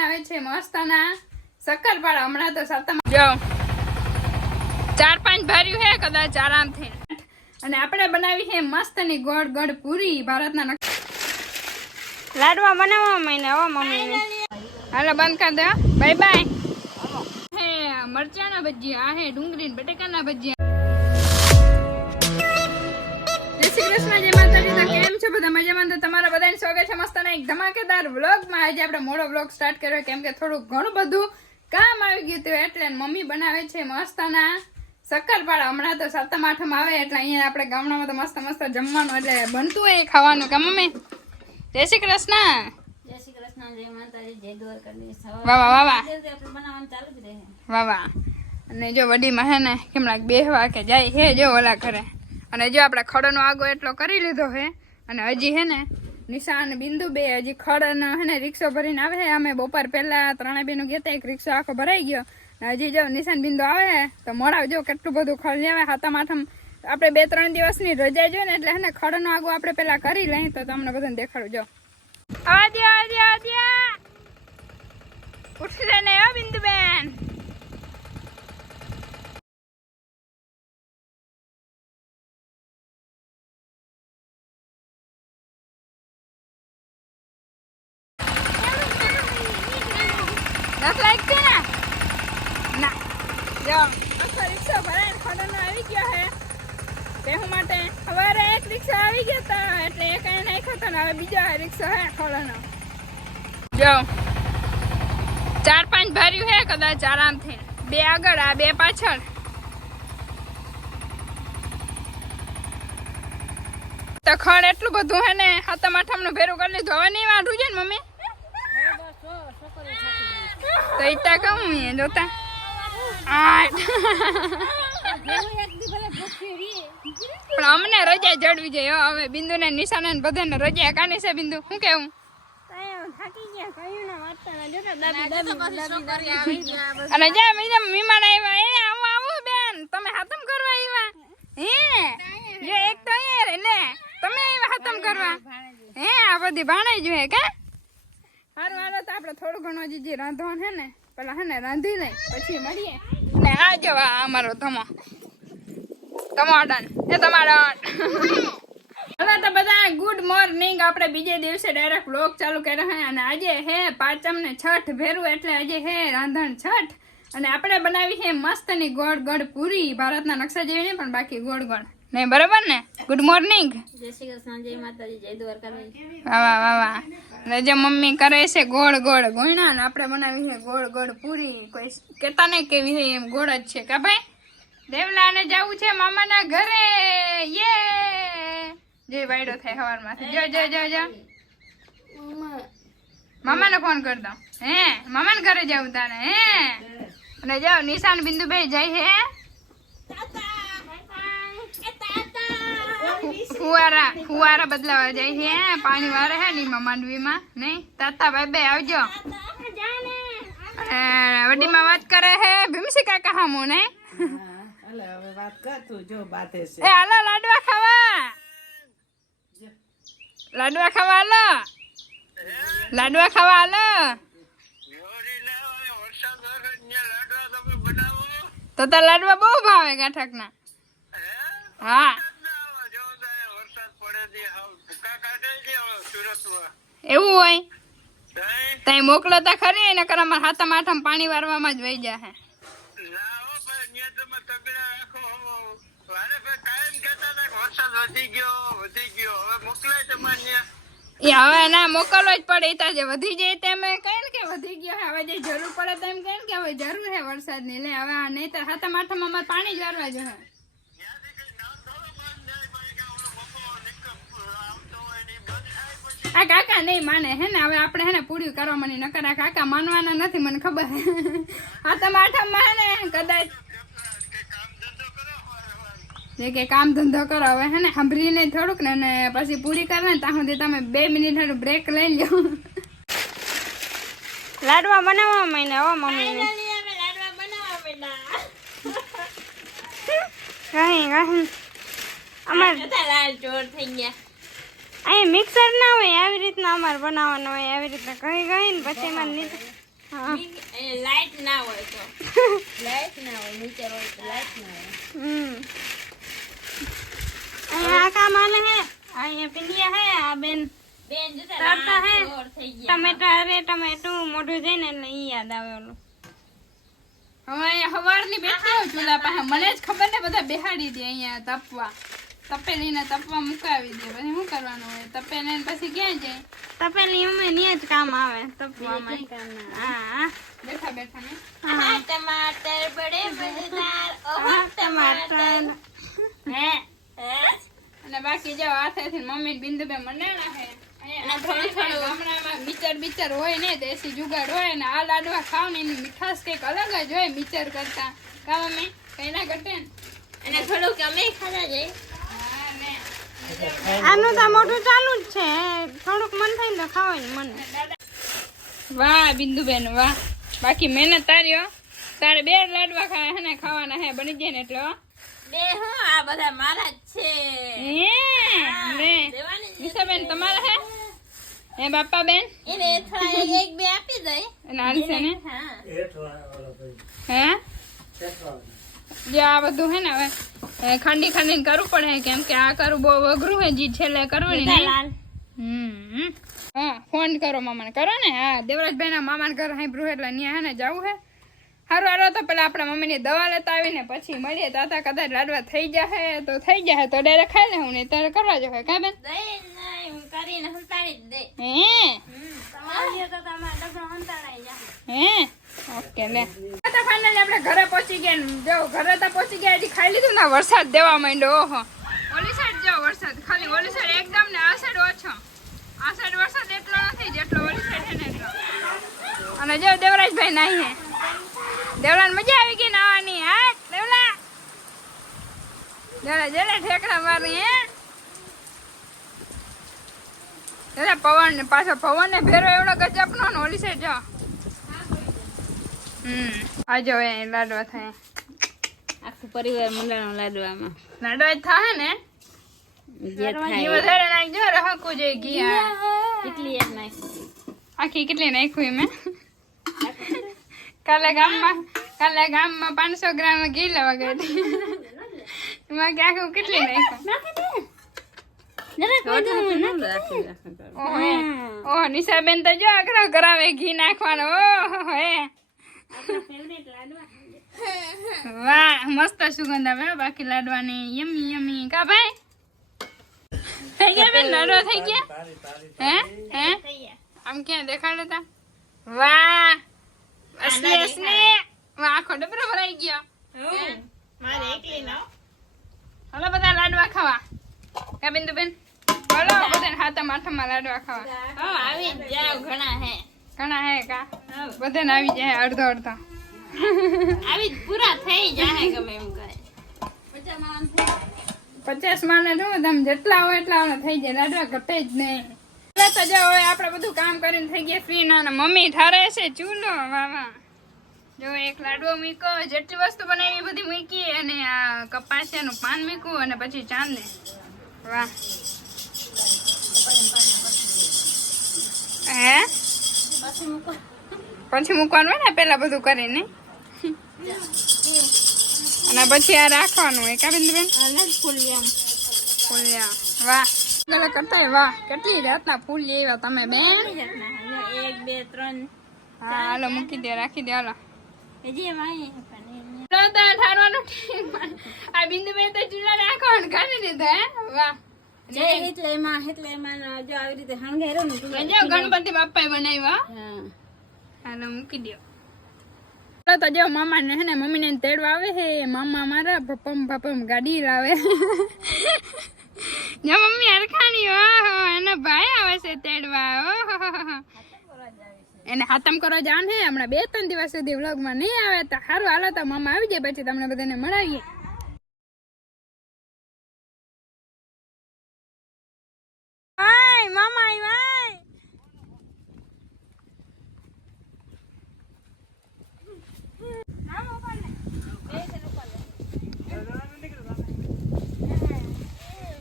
બનાવે છે મસ્તના શક્કરપારા। હમણાં તો સાતમ જો 4-5 ભર્યું હે કદાચ આરામથી। અને આપણે બનાવી છે મસ્તની ગોળ ગોળ પૂરી ભારતના લાડવા બનાવવા મહિને હો મમ્મી હાલો બંધ કર દો બાય બાય। હે મરચાના ભજીયા હે ડુંગળી બટેકાના ભજીયા। જય શ્રી કૃષ્ણ જય માતાજી। તો કેમ છો બધા મજામાં? તો તમારા બધાને સ્વાગત છે મસ્તના એક ધમાકેદાર વ્લોગમાં। આજે આપણે મોડો વ્લોગ સ્ટાર્ટ કર્યો કેમ કે થોડું ઘણું બધું કામ આવી ગયું હતું એટલે મમ્મી બનાવે છે મસ્તના શક્કરપારા। હમણાં તો સાતમ આઠમ આવે એટલે અહીંયા આપણે ગામડામાં તો મસ્ત મસ્ત જમવાનું એટલે બનતું હોય ખાવાનું કા મમ્મી? જય શ્રી કૃષ્ણ જય શ્રી કૃષ્ણ જય માતાજી જય દ્વારકાધીશ। વાહ વાહ વાહ વાહ આપણે બનાવવાનું ચાલુ જ રહે વાહ વાહ। અને જો વડીમાં હે ને કેમ લાગ બેહવા કે જાય હે જો ઓલા ઘરે। અને જો આપણે ખડનો આગો એટલો કરી લીધો હે અને હજી હે ને નિશાન બિંદુ બે હજી ખડનો હે ને રિક્ષો ભરીને આવે હે। અમે બપોર પહેલા 3 બેનું ગયા એક રિક્ષો આખો ભરાઈ ગયો। હજી જો નિશાન બિંદુ આવે તો મોડા જો કેટલું બધું ખડ લેવાય। સાતમ આઠમ આપણે 2-3 દિવસની રજા જોઈએ ને એટલે હે ને ખડનો આગો આપણે પેલા કરી લઈએ તો તમને બધાને દેખાડું જો। આદ્યા ઉઠલે ને હો બિંદુ બેન। લાગતી ને ના જો આખો રિક્ષો ભરાય ખડનો આવી ગયો હે તેહુ માટે સવારે એક રિક્ષો આવી ગયો તો એટલે એક અહીં નાખ્યો તો ને હવે બીજો રિક્ષો હે ખડનો જો 4-5 ભર્યું હે કદાચ આરામથી 2 આગળ આ 2 પાછળ। તો ખડ એટલું બધું હે ને સાતમ આઠમ નું ભેરું કરી લીધું। હવે નહીં વાઢું છે ને મમ્મી તો ઈટા કહું જોતા પણ અમને રજા જડવી જોઈએ હવે બિંદુ ને નિશાન ને બધાને રજા કાની છે બિંદુ શું કેવું? અને જ્યાં બીજા મહેમાન આવ્યા એ આવો આવો બેન તમે હાતમ કરવા આવ્યા હે જે એક તો એ લે તમે આવ્યા હાતમ કરવા હે આ બધી ભાણાઈ જોઈએ કા સારું હાલો તો આપણે થોડું ઘણું હજી રાંધવાનું હે ને પેલા હે ને રાંધી લઈ પછી મળીએ। ને આ જો અમારો ટમાટન એ ટમાટન હવે તો બધા ગુડ મોર્નિંગ। આપણે બીજે દિવસે ડાયરેક્ટ વ્લોગ ચાલુ કર્યો હે અને આજે હે પાંચમ ને છઠ ભેરું એટલે આજે હે રાંધણ છઠ અને આપણે બનાવી છે મસ્તની ગોળ ગોળ પૂરી ભારતના નકશા જેવી નહીં પણ બાકી ગોળ ગોળ ને બરાબર ને? ગુડ મોર્નિંગ જય શ્રી કૃષ્ણ જય માતાજી જય દ્વારકાધીશ। વાહ વાહ વાહ વાહ। અને જે મમ્મી કરે છે ગોળ ગોળ ગોળના ને આપણે બનાવી છે ગોળ ગોળ પૂરી। કોઈ કેતા નહીં કેવી છે એમ ગોળ જ છે કા ભાઈ? દેવલાને જવું છે મામાના ઘરે યે જે વાયડો થાય સવારમાંથી જો જો જો જો મામાને ફોન કર દઉં હે મામાને ઘરે જવું તારે હે। અને જાઓ નિશાન બિંદુ બે જાય હે ફુવારા બદલાવા જાય છે પાણી વારે હે ની માંડવીમાં નહીં તાતા ભાઈ બે આવજો। વડીમાં વાત કરે હે ભીમસી કાકા હામુ નહીં હવે વાત કર તું જો બાતે છે એ હાલો લાડવા ખાવા હાલો લાડવા ખાવા હાલો તો તાર લાડવા બહુ ભાવે ગાંઠકના હા એવું હોય તઈ મોકલો તો ખરી ને કર અમાર હાથમ આઠમ પાણી વારવામાં જ વહી જાય એ હવે ના મોકલવો જ પડે તા જે વધી જાય તેમ કહે ને કે વધી ગયો હવે જે જરૂર પડે તેમ કહે ને કે હવે જરૂર હે વરસાદની એટલે હવે નહીં તો હાથમ આઠમ અમારે પાણી જ વારવા જોઈએ। આ કાકા નહીં માને હે ને હવે આપણે હે ને પૂરી કરવા મને નકર આ કાકા માનવાના નથી મને ખબર હે હાથમ આઠમમાં હે ને કદાચ જે કે કામ ધંધો કરો હવે હે ને સાંભળીને થોડુંક ને પછી પૂરી કરે ને ત્યાં સુધી તમે 2 મિનિટ બ્રેક લઈ લો। લાડવા બનાવવા મહિને હો મમ્મી કઈ અમાર લાલ ચોર થઈ ગયા અહીં મિક્સર ના હોય આવી રીતના અમારે બનાવવાનું હોય આવી રીતના કહી ને પછી એમાં હા. લાઈટ ના હોય તો લાઈટ ના હોય નીચે હોય તો લાઈટ ના હોય અહીંયા આ કામ આલે હે અહીંયા પિંડિયા હે આ બેન બેન જોતા તરતા હે જોર થઈ ગયા ટમેટા અરે ટમેટું મોઢું જઈને એટલે ઈ યાદ આવે ઓલું હવે અહીંયા હવારની બેઠી હું ચૂલા પાસે મને જ ખબર ને બધા બેહાડી દે અહીંયા તપવા તપેલીને તપવા મુકાવી દે પછી શું કરવાનું હોય તપેલી ને પછી ક્યાં જાય તપેલી અમે ની જ કામ આવે તપવામાં હા બેઠા બેઠા ને હા ટમાટર બડે મજેદાર ઓહો ટમાટર હે હે અને બાકી જો હાથેથી મમ્મી ને બિંદુબેન મનાણા હે અને થોડું થોડું ગામડામાં મિચર હોય ને દેશી જુગાડ હોય ને આ લાડવા ખાવ ને એની મીઠાશ કઈક અલગ જ હોય મિચર કરતા કા મમ્મી કઈ ના ઘટે ને અને થોડુંક અમે ખાધા જાય હા ને આનું તો મોટું ચાલુ જ છે થોડુંક મન થાય ને ખાવાનું મને વાહ બિંદુબેન વાહ બાકી મહેનત તારી હો તારે 2 લાડવા ખાય હે ને ખાવાના હે બની જાય ને એટલે હો બે હું આ બધા મારા જ છે હે લે દેવાની જ નિશાબેન તમારા હે હે બાપા બેન એને થોડા એક બે આપી દઈ અને આલી છે ને હા હે જે આ બધું હે ને હવે ખાંડી ખાંડીને કરવું પડે કેમ કે આ કરવું બહુ અઘરું હે જી છેલ્લે કરવું ને હા ફોન કરો મામાને કરો ને હા દેવરાજભાઈ ના મામાને ઘર હાંભળું એટલે ન્યા હે ને જવું હે હારું હારો તો પેલા આપણા મમ્મીની દવા લેતા આવીને પછી મળીએ તાતા કદાચ લાડવા થઈ જાય તો થઈ જાય તો ડાયરેક્ટ ખાઈ લેવું નહીં ત્યારે કરવા જોઈએ કા બેન દઈ નહીં હું કરીને હંતાડી જ દે હે તમારે તો તમારા ડબરો હંતાડાઈ જાય હે ઓકે લે તો ફાઇનલી આપણે ઘરે પહોંચી ગયા ને જો ઘરે તો પહોંચી ગયા હજી ખાઈ લીધું ને વરસાદ દેવા માંડ્યો ઓહો ઓલી સાઈડ જો વરસાદ ખાલી ઓલી સાઈડ એકદમ ને આ સાઈડ ઓછો આ સાઈડ વરસાદ એટલો નથી જેટલો ઓલી સાઈડ છે ને એટલો અને જો દેવરાજભાઈ નાહી હે દેવલાને મજા આવી ગઈ નાવાની હા દેવલા જરા જરા ઠેકડા મારી હે જરા પવન પાછો પવન ને ભેરો એવડો ગજબનો ને ઓલી સાઈડ જો આજો એ લાડવા થાય આખું પરિવાર મંડળનો લાડવામાં લાડવા જ થાય ને જે ઈ થાય વધારે નાખજો રહકું જોઈ ગયા કેટલી એક નાખી આખી કેટલી નાખ્યું મેં કાલે ગામમાં 500 ગ્રામ ઘી લેવા ગઈ હતી એમાં કે આખું કેટલી નાખ્યું ઓહ નિશાબેન તો જો આગ્રહ કરાવે ઘી નાખવાનો ઓહો હે વાહ મસ્ત સુગંધ આવે બાકી લાડવાની યમી યમી કા ભાઈ થઈ ગયા બેન લાડવા થઈ ગયા હે આમ ક્યાં દેખાડે તા વાહ અસલી વાહ આખો ડબરો ભરાઈ ગયો મારે એકલી ના હાલો બધા લાડવા ખાવા કા બિંદુબેન બોલો બધા હાથમ આઠમમાં લાડવા ખાવા હા આવી જ જાવ ઘણા હે ઘણા હે કા બધાને આવી જાય અડધો અડધો આવી જ પૂરા થઈ જાય ગમે એમ કરે 50 માને જો તમે જેટલા હોય એટલા થઈ જાય લાડવા ઘટે જ નહીં એટલે તો જો હવે આપણે બધું કામ કરીને થઈ ગયા ફ્રી ના મમ્મી ઠારે છે ચૂલો વાવા જો એક લાડવો મૂક્યો જેટલી વસ્તુ બનાવી બધી મૂકી અને આ કપાસિયાનું પાન મૂક્યું અને પછી ચાંદને વાહ હે પછી મૂકવાનું હોય ને પેલા બધું કરીને અને પછી આ રાખવાનું હોય કા બિંદુબેન ફૂલિયા વાહ ગલા કરતા વાહ કેટલી જાતના ફૂલ લેવા તમે બેન 1 2 3 હા હાલો મૂકી દે રાખી દે હાલો હજી એમાં ઠારવાનું આ બિંદુબેન તો ચૂલા રાખવાનું કાઢી દીધા હે વાહ જે એટલે એમાં જો આવી રીતે હણગાર્યો ને તું જો ગણપતિ બાપ્પા બનાવ્યા હા હાલો મૂકી દો તો જો મામા ને હે ને મમ્મી ને તેડવા આવે હે મામા મારા પપ્પમ ગાડી લાવે જો મમ્મી હરખાણી ઓહો એનો ભાઈ આવે છે તેડવા ઓહો એને હાતમ કરવા જાન હે હમણાં 2-3 દિવસ સુધી વ્લોગમાં નહીં આવે તો સારું હાલો તો મામા આવી જાય પછી તમને બધાને મળાવીએ મામા આવ્યા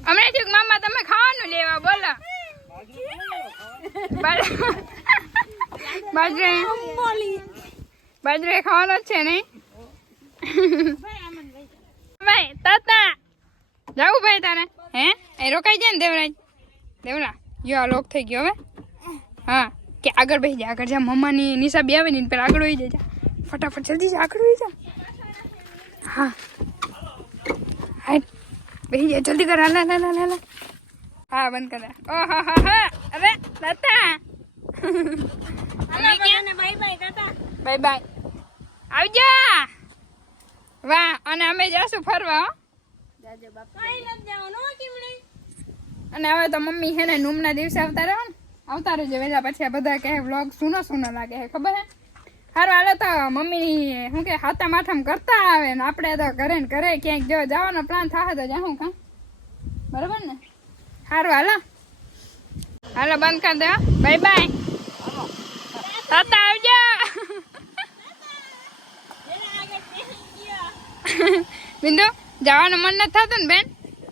હમણાં થયું મામા તમે ખાવાનું લેવા બોલો બાજુ બાજરો એ ખાવાનો જ છે નહીં ભાઈ તાતા જાવું ભાઈ તારે હે એ રોકાઈ જાય ને દેવરાજ દેવરા જો આ લોક થઈ ગયો હવે હા કે આગળ બેસી જા આગળ જા મમ્માની નિશા બી આવે ને પેલા આગળ વહી જાય ફટાફટ જલ્દી જા આગળ વહી જા હા હાય બેસી જા જલ્દી કર હાલા હાલા હાલા હા બંધ કર ઓહો હા અરે તાતા બાય બાય તાતા બાય બાય આવજો વાહ અને અમે જાશું ફરવા હો જાજો બાપા કઈ નથી જવાનું કેમણે અને હવે તો મમ્મી હે ને નૂમના દિવસે આવતા રહો ને આવતા રહેજો વેલા પછી આ બધા કહે વ્લોગ સુનો સુનો લાગે હે ખબર હે સારું હાલો તો મમ્મી શું કે હાથા માથામ કરતા આવે ને આપણે તો ઘરે ને ઘરે ક્યાંક જો જવાનો પ્લાન થાય તો જાઉં કાં બરાબર ને સારું હાલો હાલો બંધ કરી દો બાય બાય તાતા આવજો બિંદુ જવાનું મન નથી થતું ને બેન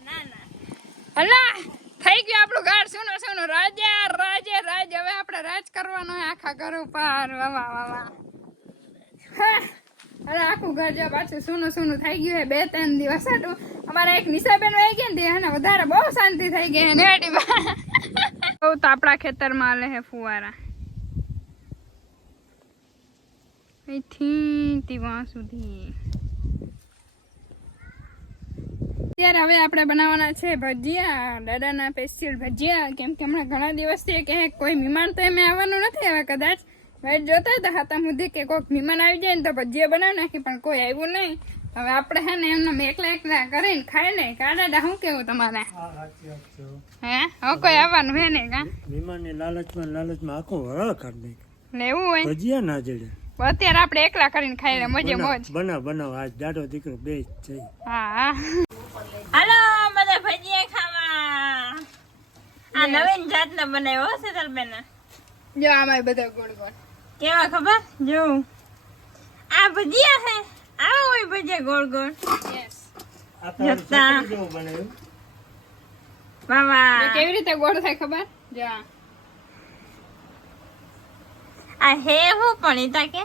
ના ના હલા થઈ ગયું આપણું ઘર સુનો સુનો રાજા રાજ હવે આપણે રાજ કરવાનો હોય આખા ઘર ઉપર વાહ વાહ અરે આખું ઘર જો પાછું સુનું સુનું થઈ ગયું હે 2-3 દિવસ હતું અમારે એક નિશાબેન વહી ગયા ને એને વધારે બહુ શાંતિ થઈ ગઈ નેટીમાં બહુ તો આપણા ખેતરમાં આલે હે ફુવારા અહીંથી ત્યાં સુધી અત્યારે હવે આપણે બનાવવાના છે ભજીયા દાદાના સ્પેશિયલ ભજીયા કેમ કે હમણાં ઘણા દિવસથી કે કોઈ મહેમાન તો એમ આવવાનું નથી હવે કદાચ વેટ જોતા હતા હતા મુદ્દે કે કોઈક મહેમાન આવી જાય ને તો ભજીયા બનાવી નાખી પણ કોઈ આવ્યું નહીં હવે આપણે હે ને એમને એકલા કરીને ખાઈ લે કા દાદા શું કેવું તમારે હે હવે કોઈ આવવાનું હે ને કા મહેમાનની લાલચમાં આખો વરાળ કાઢી નાખ્યો ને એવું હોય ભજીયા ના જડે અત્યારે આપણે એકલા કરીને ખાઈ લે મજે મોજ બનાવ આજ દાડો દીકરો બે જ છે હા હાલો બધા ભજીયા ખાવા આ નવીન જાતના બનાવ્યો છે તલબેન જો આમાં બધા ગોળ ગોળ કેવા ખબર જો આ ભજીયા હે આ હોય ભજીયા ગોળ ગોળ યસ જતા જેવું બનાવ્યું મામા કેવી રીતે ગોળ થાય ખબર જો આ હે હું પણ ઈતા કે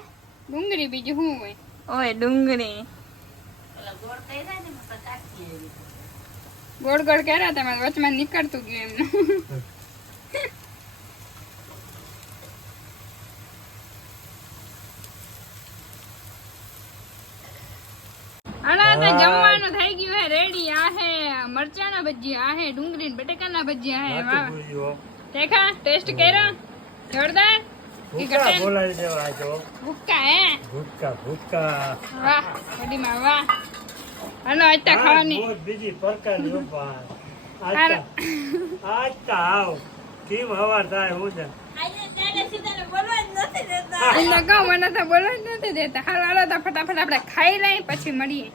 ડુંગળી બીજું શું હોય ઓય ડુંગળી ગોળ ગોળ કર્યા તમે વચમાં નીકળતું ગયું એમને અલા તો જમવાનું થઈ ગયું હે રેડી આ હે મરચાના ભજીયા આ હે ડુંગળી ને બટેકાના ભજીયા હે વાહ દેખા ટેસ્ટ કર્યો જોરદાર કે ઘટે બોલાવી દેવા જો ભૂક્કા હે ભૂક્કા વાહ કડીમાં વાહ હાલો આટલા ખાવાની બીજી પ્રકારની ઉભા હારું. આજ આવ કેમ હવાર થાય હું છે આજે દાદા સીધાને બોલવા જ નથી દેતા એટલે કહું મને તો બોલવા જ નથી દેતા હાલો હાલો તો ફટાફટ આપણે ખાઈ લઈ પછી મળીએ